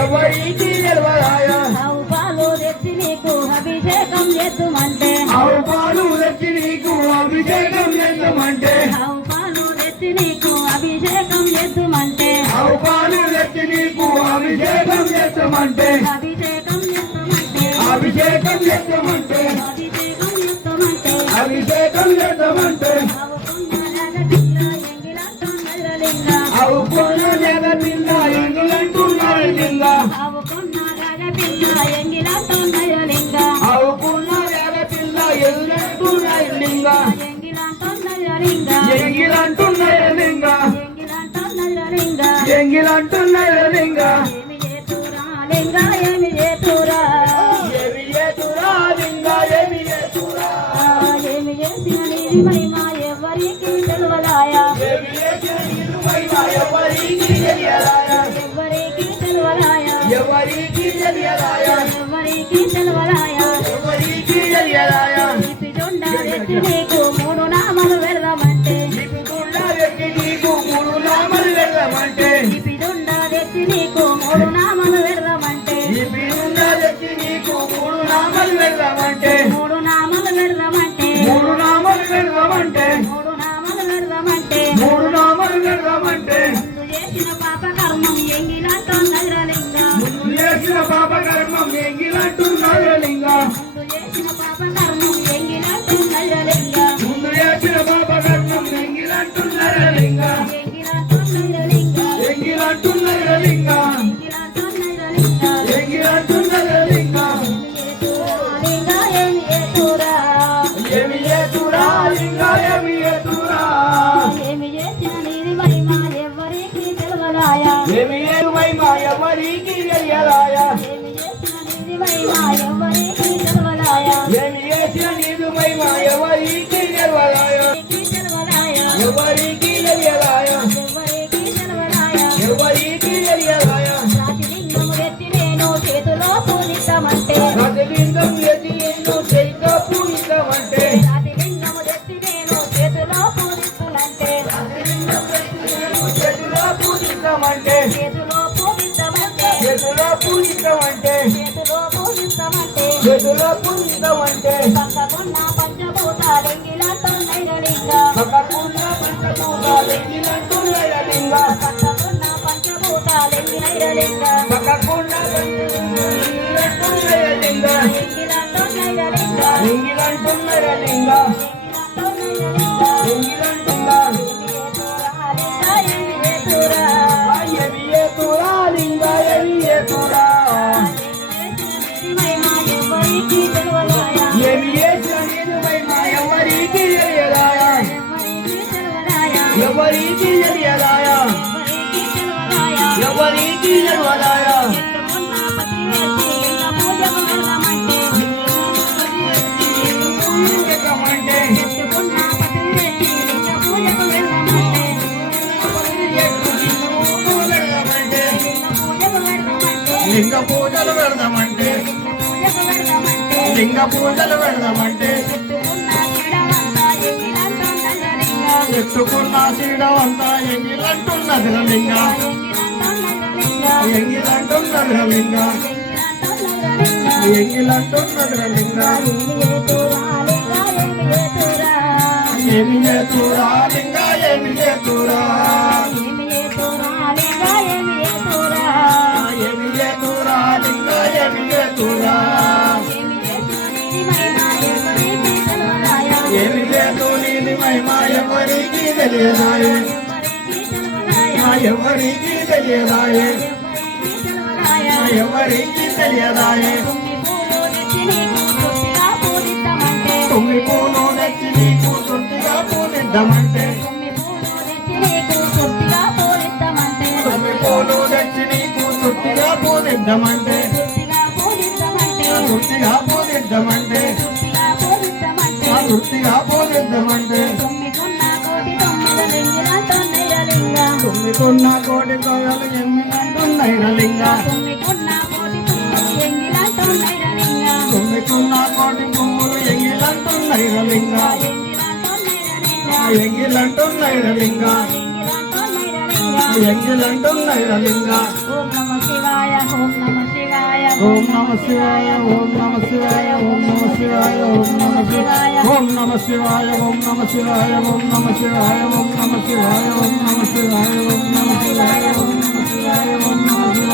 ఎవరికి తెలవదాయ ఆవు పాలు తెచ్చి నీకు అభిషేకం చేద్దుమంటే ఆవు పాలు తెచ్చి నీకు అభిషేకం చేద్దామంటే ఆవు పాలు తెచ్చి నీకు అభిషేకం చేద్దుమంటే ఆవు పాలు తెచ్చి నీకు అభిషేకం చేద్దామంటే అభిషేకం చేద్దామంటే అభిషేకం చేద్దామంటే అభిషేకం చేద్దామంటే అభిషేకం చేద్దామంటే ఆవు కొన్న జగతిల్ల ఎంగిలంటున్నది లింగ ఆవు కొన్న జగతిల్ల ఎంగిలంటున్నది లింగ ఆవు కొన్న జగతిల్ల ఎంగిలంటున్నది లింగ ఎంగిలంటున్నది లింగ ఎంగిలంటున్నది లింగ ఏమి చేతురా ఏమి చేతురా లింగ ఏమి చేతురా ఏమి చేసిన నీది మహిమా ఎవరికి తెలియదాయా ఏమి చేసిన నీది మహిమా ఎవరికి తెలియదాయా ఎవరికి తెలియదాయా ఎవరికి తెలియదాయా ఎవరికి తెలియదాయా ఎవరికి తెలియదాయా ఇపిజొండ ఎత్తి నీకు మూడు నామలు వెళ్దామంటే ఇపిజొండ ఎత్తి నీకు మూడు నామలు వెళ్దామంటే ఇపిజొండ ఎత్తి నీకు మూడు నామలు వెళ్దామంటే ఇపిజొండ ఎత్తి నీకు మూడు నామలు వెళ్దామంటే మూడు నామలు వెళ్దామంటే మూడు నామలు వెళ్దామంటే మూడు నామలు వెళ్దామంటే మూడు నామలు వెళ్దామంటే ముందు చేసిన పాప కర్మం ఎంగిలంటున్నది లింగ ముందు చేసిన పాప కర్మం ఎంగిలంటున్నది లింగ ముందు చేసిన పాప కర్మం ఎంగిలంటున్నది లింగ ముందు చేసిన పాప కర్మం ఎంగిలంటున్నది లింగ ఎంగిలంటున్నది లింగ ఎంగిలంటున్నది లింగ ఎంగిలంటున్నది లింగ లింగ ఏమి చేతురా ఏమి చేతురా లింగ ఏమి చేతురా ఏమి చేసిన నీది మహిమ ఎవరికి తెలియదాయా ఏమి ఏడు మహిమా ఎవరికి తెలియదాయా ఏమి చేసిన నీది మహిమ ఎవరికి తెలియదాయా ఏమి చేసిన నీదు మహిమా ఎవరికి తెలియదాయా తెలియదాయా ఎవరికి తెలియదాయా ఎవరికి తెలియదాయా ఎవరికి తెలియదాయా రాతి లింగము ఎత్తి నేను చేతిలో పూజిస్తామంటే రాజలింగం ఎత్తి ఎన్నో చేతితో పూజిస్తామంటే రాతి లింగము ఎత్తి నేను చేతిలో పూజిస్తున్నంటే చేతిలో పూజిస్తామంటే చేతిలో పూజిస్తామంటే చేతిలో పూజిస్తామంటే చేతిలో పూజిస్తామంటే చేతిలో పూజిస్తామంటే పక్కకున్న పంచభూతాలెంగిలంటున్నది లింగ పక్కకున్న పంచభూతాలు ఎంగిలంటున్నది లింగ పక్కకున్న పంచభూతాలెంగిలైన లింగ పక్కకున్న ఎంగిలంటున్నది లింగ ఎంగిలంటున్నది లింగ ఎంగిలంటున్నది లింగ ఎంగిలంటున్నది ఏమి చేతురా ఏమి చేతురా లింగ ఏమి చేతురా ఎవరికి తెలియదాయా ఏమి చేసిన నీదు మహిమా ఎవరికి తెలియదాయా ఎవరికి తెలియదాయా ఎవరికి తెలియదాయా ఎవరికి తెలియదాయా పెట్టుకున్న పతి వేసి లింగ పూజకు వెళ్ళమంటే చెక్కమంటే పెట్టుకున్న పతి వేసి లింగ పూజకు వెళ్ళమంటే వెళ్ళమంటే లింగ పూజకు వెళ్ళమంటే లింగ పూజలు పెడదామంటే పూజకు వెళ్ళమంటే లింగ పూజలు పెడదామంటే పెట్టుకున్న కిడమంతా ఎంగిలంటున్నది లింగ ఎత్తుకున్న శ్రీడవంతా ఎంగిలంటున్నది లింగ ఎంగిలంటున్నది లింగ ఏమి చేతురా లింగ ఏమి చేతురా ఏమి చేతురా లింగ ఏమి చేతురా ఏమి చేతు నీది మహిమా ఎవరికి తెలియదాయే ఎవరికి తెలియదాయే ఎవరికి తెలియదాయే తుమ్మి పూలు తెచ్చి నీకు తృప్తిగా పూజిద్దామంటే తుమ్మి పూలు తెచ్చి నీకు తృప్తిగా పూజిద్దామంటే తృప్తిగా పూజిద్దామంటే తృప్తిగా పూజిద్దామంటే తుమ్మికున్న కోటి తొగలు ఎమ్మినంటున్నాయి లింగ తుమ్మికున్న కోటి పువ్వులు ఎంగిలంటున్నాయి లింగ ఎంగిలంటున్నాయి లింగ ఎంగిలంటున్నాయి లింగ ఓం నమ శివాయ శివాయ ఓం నమ శివాయ ఓం నమ శివాయ ఓం నమ శివాయ ఓం నమ శివాయ ఓం నమ శివాయ ఓం నమ శివాయ ఓం నమ శివాయ ఓం నమ శివాయ ఓం నమ శివాయ ఓం నమ శివాయ ఓం నమ శివాయ ఓం నమ శివాయ ఓం నమ శివాయ